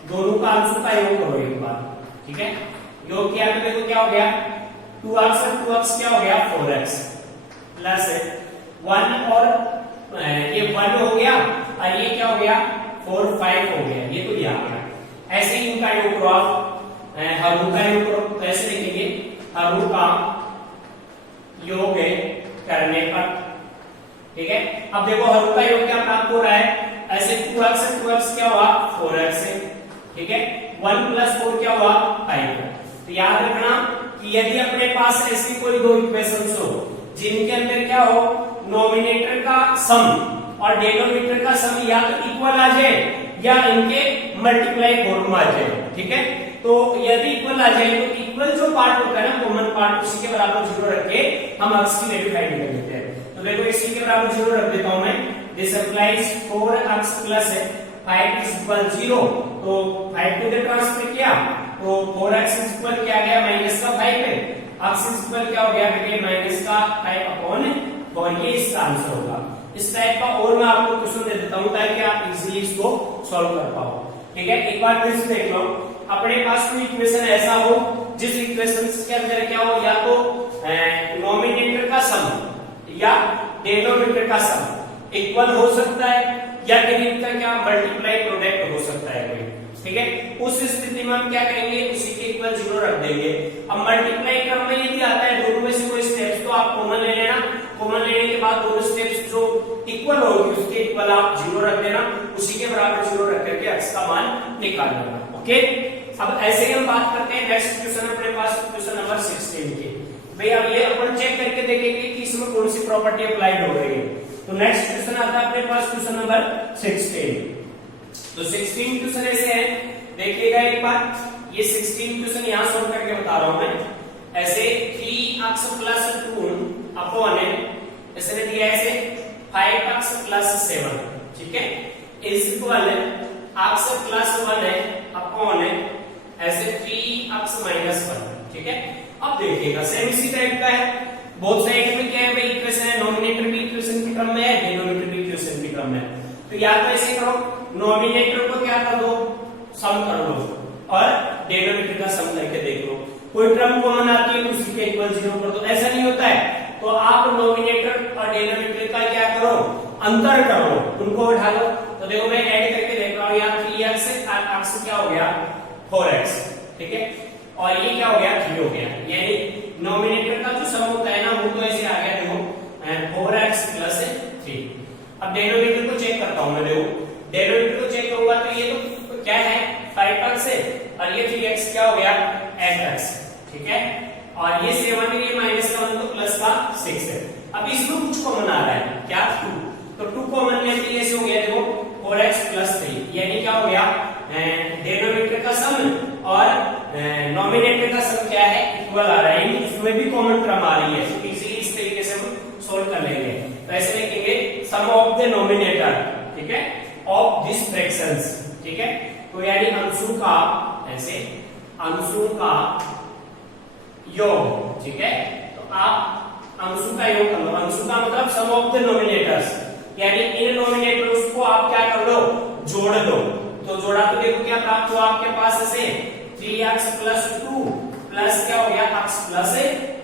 दोनों का अंशों का योग करो एक बार, ठीक है। योग किया तो देखो क्या हो गया, 2x और 2x क्या हो गया 4x प्लस 1 और ये 1 हो गया और ये क्या हो गया 4 5 हो गया, ये तो आ गया। ऐसे ही इनका योग करो आप, हरों का योग करो, तो ऐसे लिखेंगे हरों का योग करने पर, ठीक है। अब देखो हरों का योग क्या प्राप्त हो रहा है, ऐसे 2x से 2x क्या हुआ 4x से, ठीक है। 1 + 4 क्या हुआ 5। तो याद रखना कि यदि अपने पास ऐसी कोई दो इक्वेशंस हो जिनके अंदर क्या हो, नोमिनेटर का सम और डिनोमिनेटर का सम या तो इक्वल आ जाए या इनके मल्टीप्लाई फॉर्म आ जाए, ठीक है। तो यदि इक्वल आ जाए तो इक्वल जो पार्ट होता है ना, कॉमन पार्ट, उसी के बराबर 0 रख के हम x की वैल्यू फाइंड कर लेते हैं। तो देखो इसी के बराबर 0 रख देता हूं मैं। This applies 4x + 5 = 0। तो 5 को इधर ट्रांसफर किया तो 4x इक्वल क्या गया -5 है, x इक्वल क्या हो गया बेटे -5/, और ये इसका आंसर होगा। इस टाइप का और मैं आपको क्वेश्चन दे देता हूं ताकि आप इजीली इसको सॉल्व कर पाओ, ठीक है। एक बार फिर से देख लो, अपने पास कोई इक्वेशन ऐसा हो जिस इक्वेशन के अंदर क्या हो, या तो नोमिनेटर का सम या डिनोमिनेटर का सम इक्वल हो सकता है या फिर इनका क्या मल्टीप्लाई प्रोडक्ट हो सकता है कोई, ठीक है। उस स्थिति में हम क्या करेंगे, उसी के इक्वल 0 रख देंगे। अब मल्टीप्लाई क्रम में यदि आता है दोनों में से कोई स्टेप्स तो आप कॉमन ले लेना, कॉमन लेने के बाद दोनों स्टेप्स जो इक्वल होगी उसके इक्वल आप 0 रख देना, उसी के बराबर 0 रख करके x का मान निकाल लेना, ओके। अब ऐसे ही हम बात करते हैं नेक्स्ट क्वेश्चन अपने पास, क्वेश्चन नंबर 16 के। भाई अब ये अपन चेक करके देखेंगे कि इसमें कौन सी प्रॉपर्टी अप्लाइड हो रही है। तो नेक्स्ट क्वेश्चन आता है अपने पास क्वेश्चन नंबर 16। तो 16 क्वेश्चन ऐसे है, देखिएगा एक बार, ये 16 क्वेश्चन यहां सॉल्व करके बता रहा हूं मैं। ऐसे 3x + 2 अपॉन ऐसे दिया ऐसे 5x + 7, ठीक है, इज इक्वल x + 1 है अपॉन ऐसे 3x - 1, ठीक है। अब देखिएगा सेम इसी टाइप का है, बोथ साइड में क्या है भाई इक्वेशन है, नोमिनेटर भी इक्वेशन के क्रम में है, डिनोमिनेटर भी इक्वेशन के क्रम में है। तो या तो ऐसे करो, नोमिनेटर को क्या कर दो सम कर दो और डिनोमिनेटर का सम करके देख लो, कोई टर्म कॉमन आती है तो उसी के इक्वल 0 कर दो। ऐसा नहीं होता है तो आप नोमिनेटर और डिनोमिनेटर का क्या करो अंतर करो, उनको उठा लो। तो देखो मैं ऐड करके देख रहा हूं, यहाँ 3x और x क्या हो गया 4x, ठीक है, और ये क्या हो गया 3 हो गया, यानी नोमिनेटर का जो सम होता है ना वो तो ऐसे आ गया देखो 4x + 3। अब डिनोमिनेटर को चेक करता हूं मैं, देखो डिनोमिनेटर को चेक करूंगा तो ये तो क्या है 5x है और ये 3x क्या हो गया 8x, ठीक है, और ये 7 है, ये -1 तो प्लस का 6 है। अब इसमें कुछ कॉमन आ रहा है क्या 2, तो 2 कॉमन लेते ऐसे हो गया देखो 4x + 3, यानी क्या हो गया डिनोमिनेटर का सम और नोमिनेटर का सम क्या है इक्वल आ रहा है, इसमें भी कॉमन टर्म आ रही है, तो इजीली इस तरीके से हम सोल्व कर लेंगे। तो ऐसे लिखेंगे सम ऑफ द नोमिनेटर, ठीक है, ऑफ दिस फ्रैक्शंस, ठीक है, तो यानी अंशों का, ऐसे अंशों का योग, ठीक है। तो आप अंशों का योग कर लो, अंशों का मतलब सम ऑफ द नोमिनेटर्स, यानी इन नोमिनेटर्स को आप क्या कर लो जोड़ दो। तो जोड़ा तो देखो क्या प्राप्त हुआ आपके पास से 3x + 2 प्लस क्या हो गया x +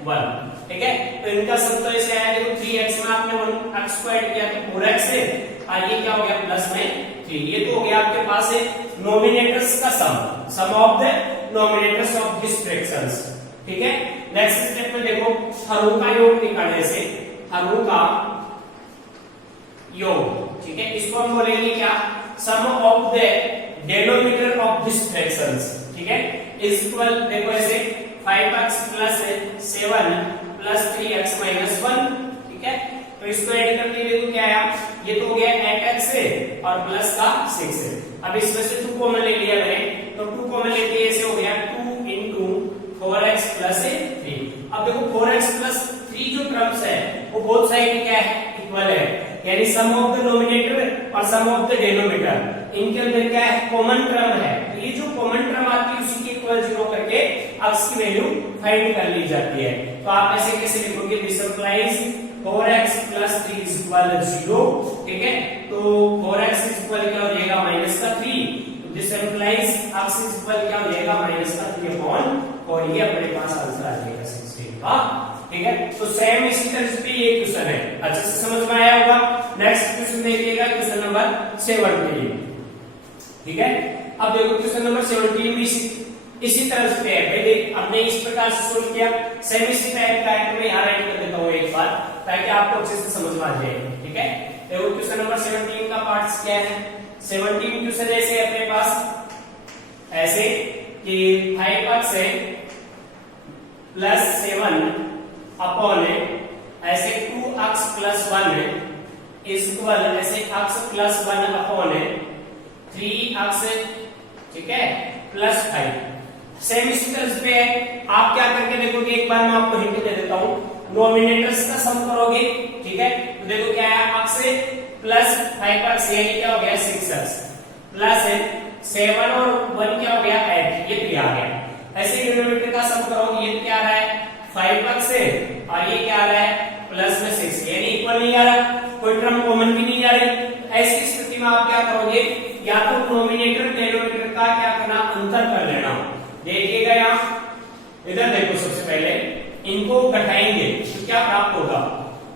1, ठीक है। तो इनका सम तो ऐसे आया देखो 3x में आपने 1x को ऐड किया तो 4x है और ये क्या हो गया प्लस में 3, ये तो हो गया आपके पास है नोमिनेटर्स का sum of the numerators of this fractions, ठीक है। नेक्स्ट स्टेप में देखो हरों का योग निकालने से, हरों का योग, ठीक है, इसको हम बोलेंगे क्या sum of the denominator of this fractions, ठीक है, इज इक्वल, देखो ऐसे 5x plus 7 plus 3x minus 1, ठीक है। तो इसको ऐड करके देखो क्या आया, ये तो हो गया 8x है और प्लस का 6 है। अब इसमें से 2 कॉमन ले लिया मैंने, तो 2 कॉमन लेके ऐसे हो गया 2 into 4x प्लस 3। अब देखो 4x प्लस 3 जो टर्म्स है वो बोथ साइड में क्या है, इक्वल है, यानी सम ऑफ द नोमिनेटर और सम ऑफ द डिनोमिनेटर, इनके अंदर क्या है, कॉमन टर्म है। तो ये जो कॉमन टर्म आती है उसी के इक्वल 0 करके x की वैल्यू फाइंड कर ली जाती है। तो आप ऐसे कैसे लिखोगे, this implies 4x plus 3 is equal 0, ठीक है। तो 4x इज इक्वल क्या हो जाएगा, माइनस का 3, this implies x is equal क्या हो जाएगा, माइनस का 3 अपॉन, और ये अपने पास आंसर आ जाएगा 16 का, ठीक है। तो सेम इसी तरह से ये क्वेश्चन है, अच्छे से समझ में आया होगा। नेक्स्ट क्वेश्चन देखिएगा, क्वेश्चन नंबर 17, ठीक है। अब देखो क्वेश्चन नंबर 17 भी इसी तरह से है, पहले हमने इस प्रकार से सोल्व किया, सेम इसी टाइप का है। तो मैं यहाँ राइट कर देता हूँ एक बार, ताकि आपको अच्छे से समझ में आ जाए, ठीक है। देखो क्वेश्चन नंबर 17 का पार्ट्स क्या है। 17 क्वेश्चन ऐसे है अपने पास, ऐसे कि 5x है प्लस 7 अपॉन ऐसे 2x प्लस 1 इज इक्वल ऐसे x प्लस 1 अपॉन 3x, ठीक है, प्लस 5। सेम इसी तरह पे है, आप क्या करके देखोगे, एक बार मैं आपको हिंट दे देता हूं, नोमिनेटर्स का सम करोगे, ठीक है। तो देखो क्या है, x प्लस 5x यानी क्या हो गया 6x प्लस 7 और 1 क्या हो गया 8, ये 3 आ गया। ऐसे डिनोमिनेटर का सम करोगे, ये क्या आ रहा है 5x है और ये क्या आ रहा है प्लस में 6, यानी इक्वल नहीं आ रहा, कोई टर्म कॉमन भी नहीं आ रही। ऐसी स्थिति में आप क्या करोगे, या तो नोमिनेटर डिनोमिनेटर का क्या करना, अंतर कर लेना। देखिएगा यहाँ, इधर देखो, सबसे पहले इनको घटाएंगे तो क्या प्राप्त होगा,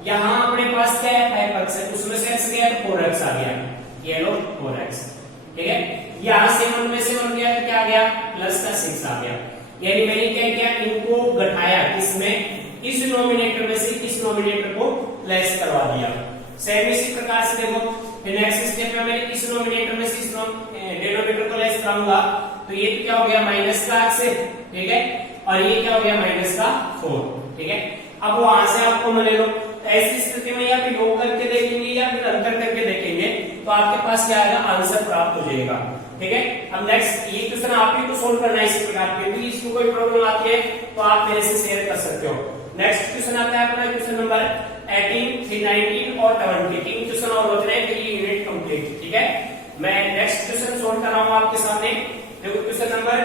यहाँ अपने पास क्या है 5x है, उसमें से x गया तो 4x आ गया, ये लो 4x, ठीक है। यहाँ 7 में से 1 गया तो क्या आ गया, प्लस का 6 आ गया। यानी मैंने क्या किया, इनको घटाया, किसमें, इस नोमिनेटर में से इस नोमिनेटर को लेस करवा दिया। सेम इसी प्रकार से देखो, नेक्स्ट स्टेप में मैंने इस नोमिनेटर में से इस डिनोमिनेटर को लेस कराऊंगा, तो ये क्या हो गया माइनस का x, ठीक है, और ये क्या हो गया माइनस का 4, ठीक है। अब वहां से आपको मिले लो, ऐसी स्थिति में या फिर योग करके देखेंगे या फिर अंतर करके देखेंगे, तो आपके पास क्या आएगा, आंसर प्राप्त हो जाएगा, ठीक है। अब नेक्स्ट ये क्वेश्चन आप ही को सोल्व करना है इसी प्रकार के, यदि इसको कोई प्रॉब्लम आती है तो आप मेरे से शेयर कर सकते हो। नेक्स्ट क्वेश्चन आता है अपना क्वेश्चन नंबर 18, फिर 19 और 20, 3 क्वेश्चन और बच रहे हैं, फिर ये यूनिट कंप्लीट, ठीक है। मैं नेक्स्ट क्वेश्चन सोल्व कर रहा हूं आपके सामने। देखो क्वेश्चन नंबर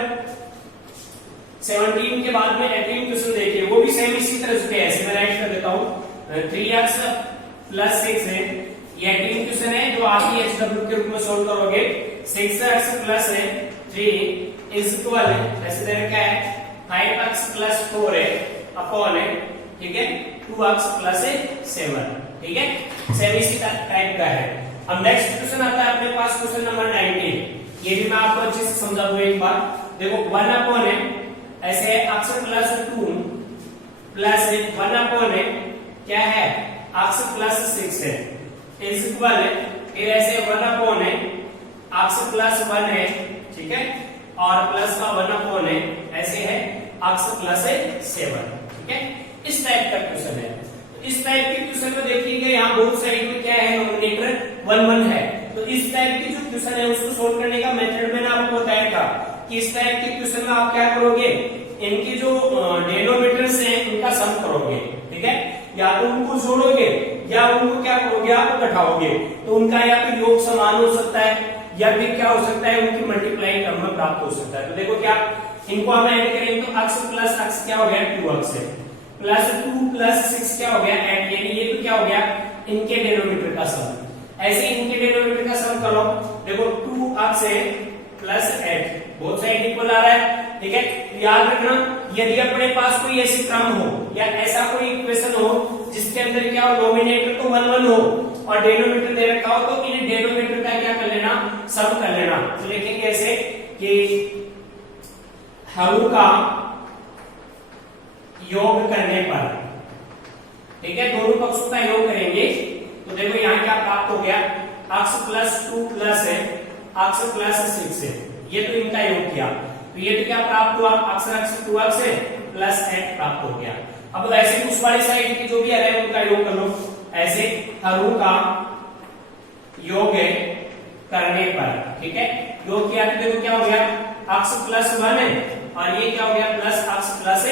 17 के बाद में 18 क्वेश्चन देखिए, वो भी सेम इसी तरह से है, मैं राइट कर देता हूं, 3x प्लस 6 है, ये 18 क्वेश्चन है जो आप ही HW के रूप में सोल्व करोगे। 6x प्लस 3 इज इक्वल ऐसे दे रखा है 5x प्लस 4 है अपॉन, ठीक है, 2x प्लस 7, ठीक है, सेम इसी टाइप का है। अब नेक्स्ट क्वेश्चन आता है अपने पास क्वेश्चन नंबर 19, ये भी मैं आपको अच्छे से समझा दूं एक बार। देखो 1 अपॉन ऐसे x प्लस 2 प्लस 1 अपॉन क्या है x प्लस 6 है इज इक्वल, फिर ऐसे 1 अपॉन x प्लस 1 है, ठीक है, और प्लस का 1 अपॉन ऐसे है x प्लस 7, ठीक है। इस टाइप का क्वेश्चन है। इस टाइप के क्वेश्चन में देखिएगा यहाँ बहुत साइड में क्या है, नोमिनेटर 1 1 है। तो इस टाइप के जो क्वेश्चन है उसको सोल्व करने का मेथड मैंने आपको बताया था कि इस टाइप के क्वेश्चन में आप क्या करोगे, इनके जो डिनोमिनेटर्स हैं उनका सम करोगे, ठीक है, या तो उनको जोड़ोगे या उनको क्या करोगे, आप घटाओगे, तो उनका या फिर योग समान हो सकता है या फिर क्या हो सकता है, उनकी मल्टीप्लाई टर्म में प्राप्त हो सकता है। तो देखो क्या, इनको हम ऐड करेंगे तो x प्लस x क्या हो गया 2x है, प्लस 2 प्लस 6 क्या हो गया 8, यानी ये तो क्या हो गया इनके डिनोमिनेटर का सम। ऐसे इनके डिनोमिनेटर का सम करो, देखो 2x है प्लस 8, बोथ साइड इक्वल आ रहा है, ठीक है। याद रखना, यदि अपने पास कोई ऐसी क्रम हो या ऐसा कोई इक्वेशन हो जिसके अंदर क्या हो, नोमिनेटर तो 1 1 हो और डिनोमिनेटर दे रखा हो, तो इन डिनोमिनेटर का क्या कर लेना, सम कर लेना। तो लिखेंगे ऐसे कि हरों का योग करने पर, ठीक है, दोनों पक्षों का योग करेंगे, तो देखो यहाँ क्या प्राप्त हो गया, x प्लस 2 प्लस अक्ष प्लस 6 है, ये तो इनका योग किया, तो ये तो क्या प्राप्त हुआ, अक्ष 2 अक्ष है प्लस 8 प्राप्त हो गया। अब ऐसे उस वाली साइड की जो भी है उनका योग कर लो, ऐसे हरों का योग करने पर, ठीक है, योग किया तो देखो क्या हो गया, अक्ष प्लस 1 है और ये क्या हो गया प्लस अक्ष प्लस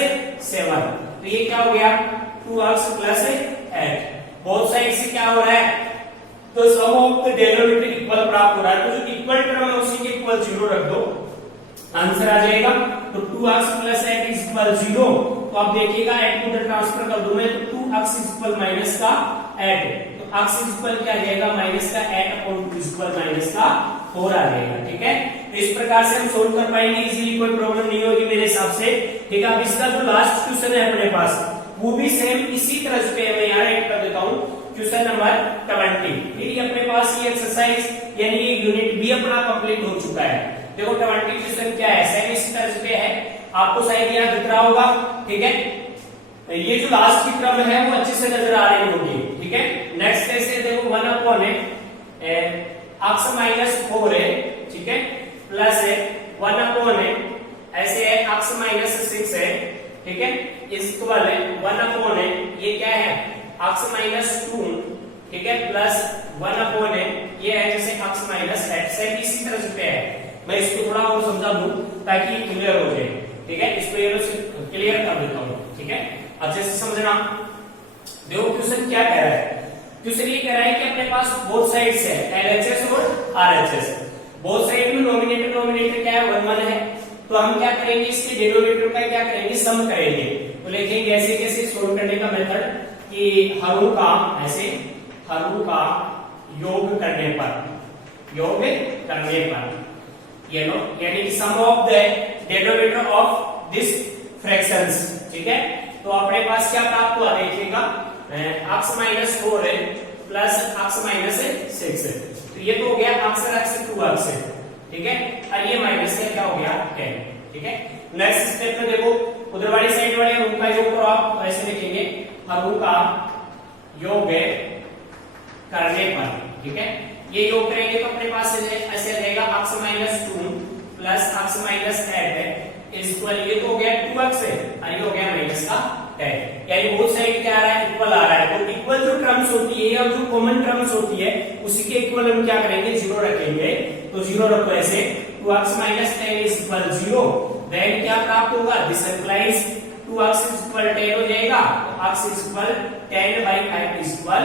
7, तो ये क्या हो गया 2 अक्ष प्लस 8, बोथ साइड से क्या हो रहा है, तो सम ऑफ द डेरिवेटिव इक्वल प्राप्त हो रहा है, तो जो इक्वल टर्म है उसी के इक्वल 0 रख दो, आंसर आ जाएगा। तो 2x प्लस 8 इज इक्वल 0, तो आप देखिएगा 8 को ट्रांसफर कर दूं मैं तो 2x इज इक्वल माइनस का 8, तो x इज इक्वल क्या आ जाएगा माइनस का 8 अपॉन 2 इज इक्वल माइनस का 4 आ जाएगा, ठीक है। तो इस प्रकार से हम सोल्व कर पाएंगे इजीली, कोई प्रॉब्लम नहीं होगी मेरे हिसाब से, ठीक है। अब इसका जो लास्ट क्वेश्चन है अपने पास वो भी सेम इसी तरह से मैं यहाँ ऐड कर देता हूँ, क्वेश्चन नंबर 20। ये अपने पास ये एक्सरसाइज यानी ये यूनिट भी अपना कंप्लीट हो चुका है। देखो 20 क्वेश्चन क्या है, सेम इसी तरह से है, आपको शायद यहाँ दिख रहा होगा, ठीक है। ये जो लास्ट की क्रम है वो अच्छे से नजर आ रही होगी, ठीक है। नेक्स्ट कैसे देखो 1 अपॉन अक्ष माइनस 4 है, ठीक है, प्लस है 1 अपॉन ऐसे है अक्ष माइनस 6 है, ठीक है, इक्वल है 1 अपॉन ये क्या है अक्ष माइनस 2, ठीक है, प्लस 1 अपॉन ये है जैसे अक्ष माइनस 8, से इसी तरह से है। मैं इसको थोड़ा और समझा दूं ताकि क्लियर हो जाए, ठीक है, इसको ये क्लियर कर देता हूं, ठीक है, अच्छे से समझना। देखो क्वेश्चन क्या कह रहा है, क्वेश्चन ये कह रहा है कि अपने पास बोथ साइड्स है LHS और RHS, बोथ साइड में नोमिनेटर क्या है 1 1 है, तो हम क्या करेंगे इसके डिनोमिनेटर का क्या करेंगे सम करेंगे, तो लिखेंगे ऐसे कैसे सोल्व करने का मेथड कि हरों का ऐसे हरों का योग करने पर ये लो यानी कि sum of the derivative of this fractions, ठीक है। तो अपने पास क्या प्राप्त हुआ देखिएगा अक्ष माइनस 4 है प्लस अक्ष माइनस 6 है, तो ये तो हो गया अक्ष 2 अक्ष है, ठीक है, और ये माइनस से क्या हो गया 10, ठीक है। नेक्स्ट स्टेप में देखो उधर वाली साइड वाले रूप का योग करो, आप ऐसे लिखेंगे हरों का योग करने पर, ठीक है, ये योग करेंगे तो अपने पास ऐसे रहेगा अक्ष माइनस 2 प्लस अक्ष माइनस 8 इज इक्वल, ये तो हो गया 2 अक्ष है और ये हो गया माइनस का 10, यानी बोथ साइड क्या आ रहा है इक्वल आ रहा है, तो इक्वल जो टर्म्स होती है या जो कॉमन टर्म्स होती है उसी के इक्वल हम क्या करेंगे 0 रखेंगे, तो 0 रखो ऐसे 2x minus 10 is equal 0, then क्या प्राप्त होगा this implies 2x is equal 10 हो जाएगा, तो x is equal 10/5 is equal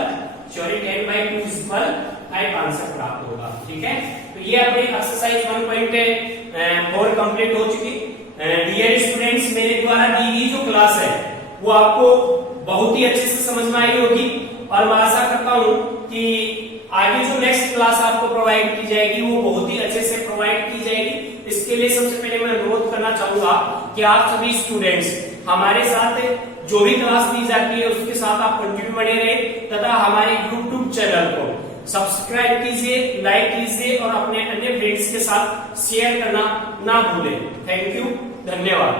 10/2 is equal 5 answer प्राप्त होगा, ठीक है। तो ये अपनी एक्सरसाइज 1.4 कंप्लीट हो चुकी। डियर स्टूडेंट्स, मेरे द्वारा दी गई जो क्लास है वो आपको बहुत ही अच्छे से समझ में आई होगी और मैं आशा करता हूं कि आगे जो नेक्स्ट क्लास आपको प्रोवाइड की जाएगी वो बहुत ही अच्छे से प्रोवाइड की जाएगी। इसके लिए सबसे पहले मैं अनुरोध करना चाहूंगा कि आप सभी स्टूडेंट्स हमारे साथ जो भी क्लास दी जाती है उसके साथ आप कंटिन्यू बने रहे तथा हमारे YouTube चैनल को सब्सक्राइब कीजिए, लाइक कीजिए और अपने अन्य फ्रेंड्स के साथ शेयर करना ना भूलें। थैंक यू, धन्यवाद।